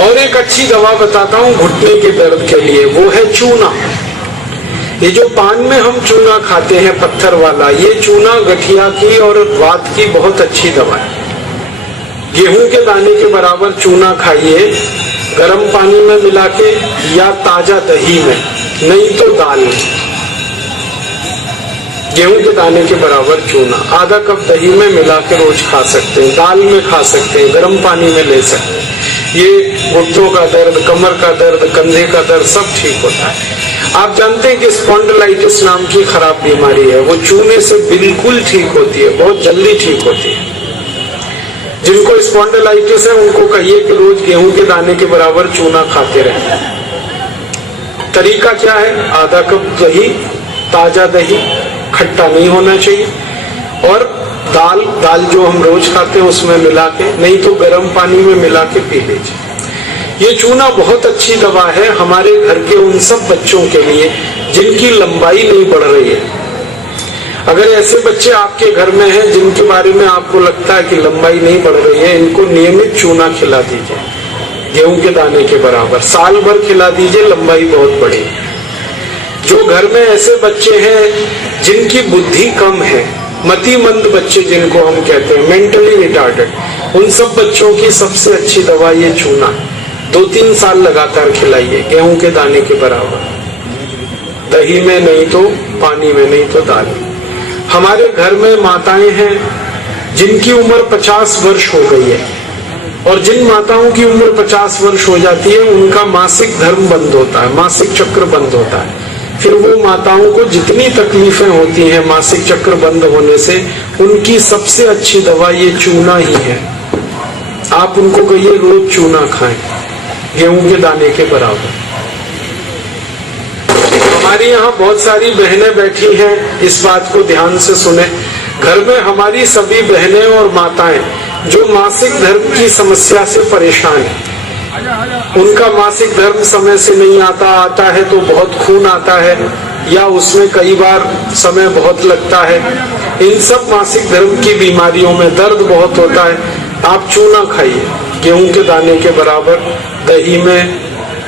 और एक अच्छी दवा बताता हूँ घुटने के दर्द के लिए, वो है चूना। ये जो पान में हम चूना खाते हैं पत्थर वाला, ये चूना गठिया की और वात की बहुत अच्छी दवा है। गेहूं के दाने के बराबर चूना खाइए, गर्म पानी में मिला के या ताजा दही में, नहीं तो दाल में। गेहूं के दाने के बराबर चूना आधा कप दही में मिला के रोज खा सकते हैं, दाल में खा सकते हैं, गर्म पानी में ले सकते हैं। ये घुटनों का दर्द, कमर का दर्द, कंधे का दर्द सब ठीक होता है। आप जानते हैं कि स्पॉन्डिलाइटिस नाम की खराब बीमारी है, वो चूने से बिल्कुल ठीक होती है, बहुत जल्दी ठीक होती है। जिनको स्पॉन्डिलाइटिस है उनको कहिए कि रोज गेहूं के दाने के बराबर चूना खाते रहें। तरीका क्या है? आधा कप दही, ताजा दही, खट्टा नहीं होना चाहिए, और दाल जो हम रोज खाते हैं उसमें मिला के, नहीं तो गर्म पानी में मिला के पी लीजिए। ये चूना बहुत अच्छी दवा है हमारे घर के उन सब बच्चों के लिए जिनकी लंबाई नहीं बढ़ रही है। अगर ऐसे बच्चे आपके घर में हैं जिनके बारे में आपको लगता है कि लंबाई नहीं बढ़ रही है, इनको नियमित चूना खिला दीजिए, गेहूं के दाने के बराबर, साल भर खिला दीजिए, लंबाई बहुत बढ़ी। जो घर में ऐसे बच्चे हैं जिनकी बुद्धि कम है, मतिमंद बच्चे जिनको हम कहते हैं, मेंटली रिटार्डेड, उन सब बच्चों की सबसे अच्छी दवा ये चूना। 2-3 साल लगातार खिलाइए, गेहूं के दाने के बराबर, दही में नहीं तो पानी में, नहीं तो दाल में। हमारे घर में माताएं हैं जिनकी उम्र 50 वर्ष हो गई है, और जिन माताओं की उम्र 50 वर्ष हो जाती है उनका मासिक धर्म बंद होता है, मासिक चक्र बंद होता है। फिर वो माताओं को जितनी तकलीफें होती हैं मासिक चक्र बंद होने से, उनकी सबसे अच्छी दवा ये चूना ही है। आप उनको कहिए रोज चूना खाएं, गेहूं के दाने के बराबर। हमारी यहाँ बहुत सारी बहनें बैठी हैं, इस बात को ध्यान से सुने। घर में हमारी सभी बहनें और माताएं जो मासिक धर्म की समस्या से परेशान हैं, उनका मासिक धर्म समय से नहीं आता है तो बहुत खून आता है, या उसमें कई बार समय बहुत लगता है, इन सब मासिक धर्म की बीमारियों में दर्द बहुत होता है। आप चूना खाइए, गेहूं के दाने के बराबर, दही में,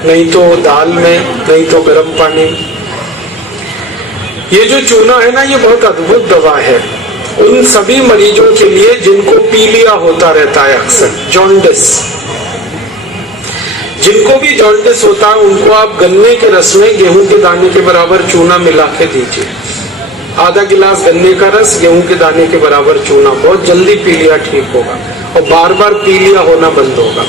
नहीं तो दाल में, नहीं तो गर्म पानी। ये जो चूना है ना, ये बहुत अद्भुत दवा है उन सभी मरीजों के लिए जिनको पीलिया होता रहता है, अक्सर जॉन्डिस। जिनको भी जॉन्डिस होता है उनको आप गन्ने के रस में गेहूं के दाने के बराबर चूना मिला के दीजिए। आधा गिलास गन्ने का रस, गेहूं के दाने के बराबर चूना, बहुत जल्दी पीलिया ठीक होगा और बार बार पीलिया होना बंद होगा।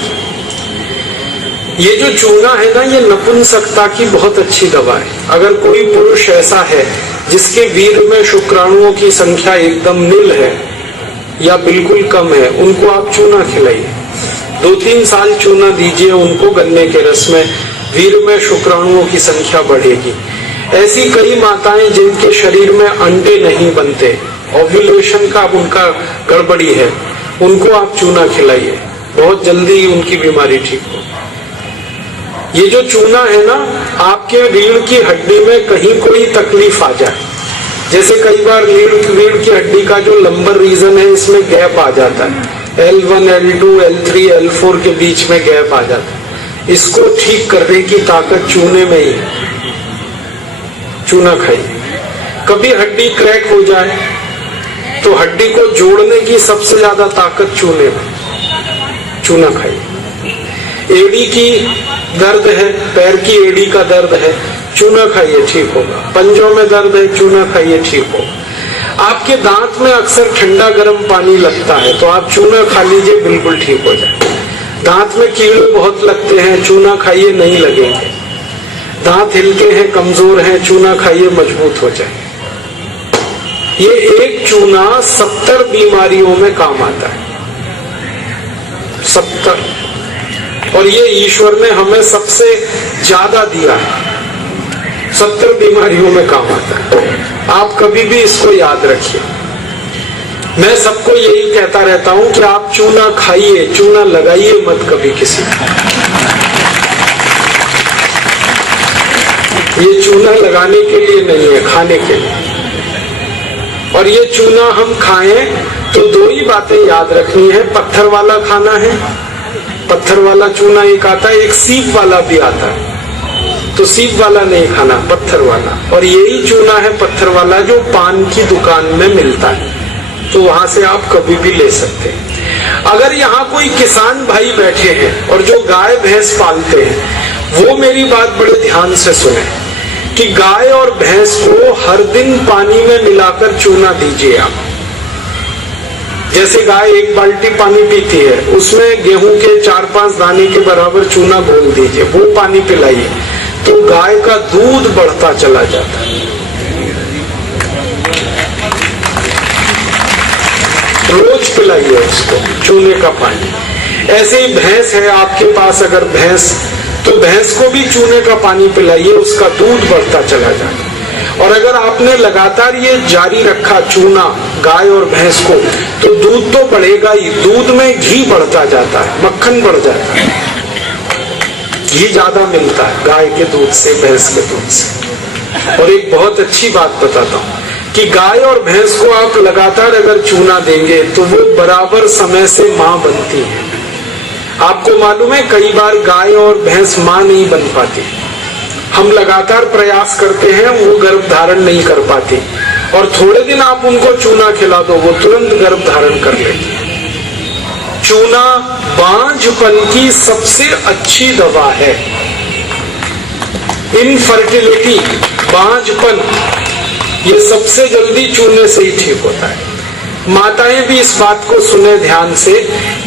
ये जो चूना है ना, ये नपुंसकता की बहुत अच्छी दवा है। अगर कोई पुरुष ऐसा है जिसके वीर्य में शुक्राणुओं की संख्या एकदम नील है या बिल्कुल कम है, उनको आप चूना खिलाइए। 2-3 साल चूना दीजिए उनको गन्ने के रस में, वीर्य में शुक्राणुओं की संख्या बढ़ेगी। ऐसी कई माताएं जिनके शरीर में अंडे नहीं बनते, ओव्यूलेशन का उनका गड़बड़ी है, उनको आप चूना खिलाइए, बहुत जल्दी उनकी बीमारी ठीक हो। ये जो चूना है ना, आपके रीढ़ की हड्डी में कहीं कोई तकलीफ आ जाए, जैसे कई बार रीढ़ की हड्डी का जो लंबर रीजन है इसमें गैप आ जाता है, L1, L2, L3, L4 के बीच में गैप आ जाता है, इसको ठीक करने की ताकत चूने में ही। चूना खाइए। कभी हड्डी क्रैक हो जाए तो हड्डी को जोड़ने की सबसे ज्यादा ताकत चूने में, चूना खाइए। एड़ी की दर्द है, पैर की एड़ी का दर्द है, चूना खाइए, ठीक होगा। पंजों में दर्द है, चूना खाइए, ठीक होगा। आपके दांत में अक्सर ठंडा गर्म पानी लगता है तो आप चूना खा लीजिए, बिल्कुल ठीक हो जाए। दांत में कीड़े बहुत लगते हैं, चूना खाइए, नहीं लगेंगे। दांत हिलके हैं, कमजोर हैं, चूना खाइए, मजबूत हो जाए। ये एक चूना 70 बीमारियों में काम आता है, 70। और ये ईश्वर ने हमें सबसे ज्यादा दिया है, 70 बीमारियों में काम आता है। आप कभी भी इसको याद रखिए। मैं सबको यही कहता रहता हूं कि आप चूना खाइए, चूना लगाइए मत कभी किसी को। ये चूना लगाने के लिए नहीं है, खाने के लिए। और ये चूना हम खाएं तो 2 ही बातें याद रखनी है, पत्थर वाला खाना है पत्थर वाला चूना एक आता है, एक सीप वाला भी आता है। तो सीप वाला नहीं खाना, पत्थर वाला। और यही चूना है पत्थर वाला जो पान की दुकान में मिलता है, तो वहां से आप कभी भी ले सकते हैं। अगर यहाँ कोई किसान भाई बैठे हैं और जो गाय भैंस पालते हैं, वो मेरी बात बड़े ध्यान से सुने कि गाय और भैंस को हर दिन पानी में मिलाकर चूना दीजिए आप। जैसे गाय 1 बाल्टी पानी पीती है, उसमें गेहूं के 4-5 दाने के बराबर चूना घोल दीजिए, वो पानी पिलाइए, तो गाय का दूध बढ़ता चला जाता है। रोज पिलाइए उसको चूने का पानी। ऐसे ही भैंस है आपके पास, अगर भैंस, तो भैंस को भी चूने का पानी पिलाइए, उसका दूध बढ़ता चला जाता है। और अगर आपने लगातार ये जारी रखा चूना गाय और भैंस को, तो दूध तो बढ़ेगा ही, दूध में घी बढ़ता जाता है, मक्खन बढ़ जाता है, घी ज्यादा मिलता है गाय के दूध से, भैंस के दूध से। और एक बहुत अच्छी बात बताता हूँ कि गाय और भैंस को आप लगातार अगर चूना देंगे तो वो बराबर समय से माँ बनती है। आपको मालूम है कई बार गाय और भैंस माँ नहीं बन पाती, हम लगातार प्रयास करते हैं, वो गर्भ धारण नहीं कर पाती, और थोड़े दिन आप उनको चूना खिला दो, वो तुरंत गर्भ धारण कर लेती है। चूना बांझपन की सबसे अच्छी दवा है। इनफर्टिलिटी, बांझपन, ये सबसे जल्दी चूने से ही ठीक होता है। माताएं भी इस बात को सुने ध्यान से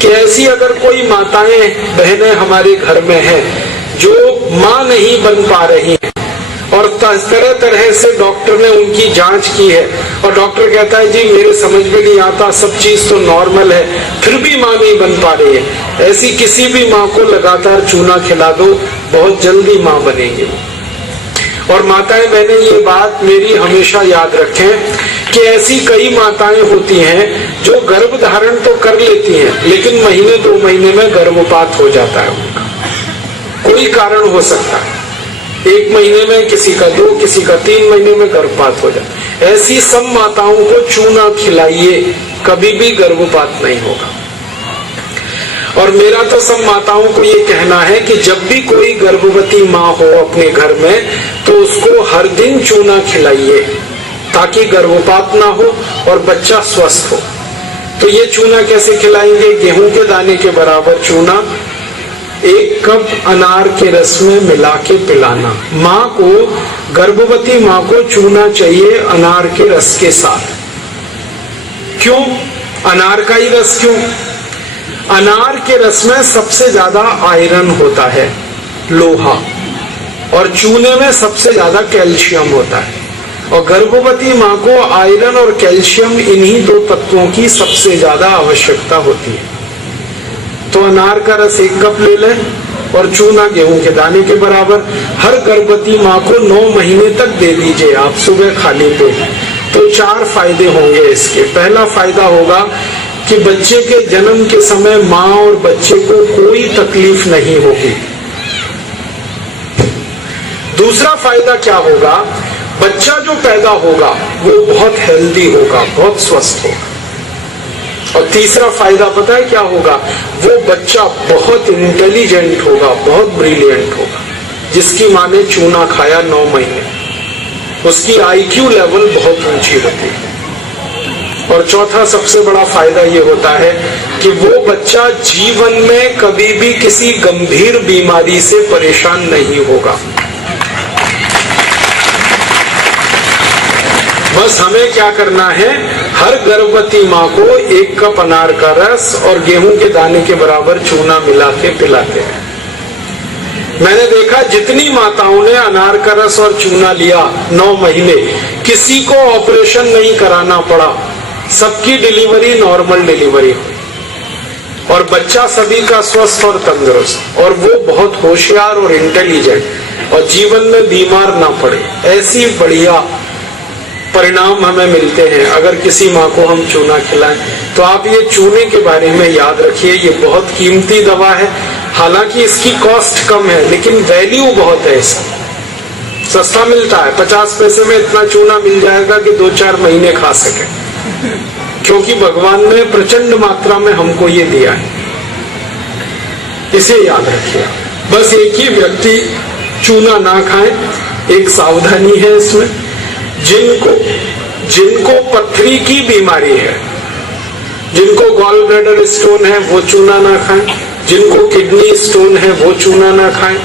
कि ऐसी अगर कोई माताएं बहनें हमारे घर में हैं जो मां नहीं बन पा रही हैं, और तरह तरह से डॉक्टर ने उनकी जांच की है, और डॉक्टर कहता है जी मेरे समझ में नहीं आता, सब चीज तो नॉर्मल है, फिर भी मां नहीं बन पा रही है, ऐसी किसी भी मां को लगातार चूना खिला दो, बहुत जल्दी मां बनेगी। और माताएं बहनें ये बात मेरी हमेशा याद रखें कि ऐसी कई माताएं होती हैं जो गर्भ धारण तो कर लेती हैं, लेकिन महीने 2 महीने में गर्भपात हो जाता है उनका, कोई कारण हो सकता है, 1 महीने में, किसी का 2, किसी का 3 महीने में गर्भपात हो जाता है। ऐसी सब माताओं को चूना खिलाइए, कभी भी गर्भपात नहीं होगा। और मेरा तो सब माताओं को ये कहना है कि जब भी कोई गर्भवती माँ हो अपने घर में, तो उसको हर दिन चूना खिलाइए ताकि गर्भपात ना हो और बच्चा स्वस्थ हो। तो ये चूना कैसे खिलाएंगे? गेहूं के दाने के बराबर चूना 1 कप अनार के रस में मिला के पिलाना। माँ को, गर्भवती माँ को चूना चाहिए अनार के रस के साथ। क्यों अनार का ही रस? क्यों? अनार के रस में सबसे ज्यादा आयरन होता है, लोहा, और चूने में सबसे ज्यादा कैल्शियम होता है, और गर्भवती माँ को आयरन और कैल्शियम, इन्हीं 2 तत्वों की सबसे ज्यादा आवश्यकता होती है। तो अनार का रस 1 कप ले लें और चूना गेहूं के दाने के बराबर हर गर्भवती माँ को 9 महीने तक दे दीजिए आप, सुबह खाली पेट। तो 4 फायदे होंगे इसके। पहला फायदा होगा कि बच्चे के जन्म के समय माँ और बच्चे को कोई तकलीफ नहीं होगी। दूसरा फायदा क्या होगा? बच्चा जो पैदा होगा वो बहुत हेल्दी होगा, बहुत स्वस्थ होगा। और तीसरा फायदा पता है क्या होगा? वो बच्चा बहुत इंटेलिजेंट होगा, बहुत ब्रिलियंट होगा। जिसकी माँ ने चूना खाया 9 महीने, उसकी IQ लेवल बहुत ऊंची होती है। और चौथा सबसे बड़ा फायदा ये होता है कि वो बच्चा जीवन में कभी भी किसी गंभीर बीमारी से परेशान नहीं होगा। बस हमें क्या करना है? हर गर्भवती माँ को 1 कप अनार का रस और गेहूं के दाने के बराबर चूना मिला के पिलाते हैं। मैंने देखा जितनी माताओं ने अनार का रस और चूना लिया 9 महीने, किसी को ऑपरेशन नहीं कराना पड़ा, सबकी डिलीवरी नॉर्मल डिलीवरी हुई, और बच्चा सभी का स्वस्थ और तंदुरुस्त, और वो बहुत होशियार और इंटेलिजेंट, और जीवन में बीमार ना पड़े। ऐसी बढ़िया परिणाम हमें मिलते हैं अगर किसी माँ को हम चूना खिलाएं। तो आप ये चूने के बारे में याद रखिए, ये बहुत कीमती दवा है। हालांकि इसकी कॉस्ट कम है, लेकिन वैल्यू बहुत है इसका। सस्ता मिलता है, 50 पैसे में इतना चूना मिल जाएगा कि 2-4 महीने खा सके, क्योंकि भगवान ने प्रचंड मात्रा में हमको ये दिया है। इसे याद रखिए। बस एक ही व्यक्ति चूना ना खाए, एक सावधानी है इसमें। जिनको पथरी की बीमारी है, जिनको गॉल ब्लैडर स्टोन है, वो चूना ना खाएं। जिनको किडनी स्टोन है वो चूना ना खाएं।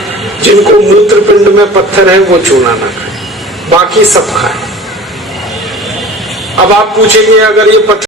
जिनको मूत्रपिंड में पत्थर है वो चूना ना खाएं, बाकी सब खाएं। अब आप पूछेंगे अगर ये पत्थर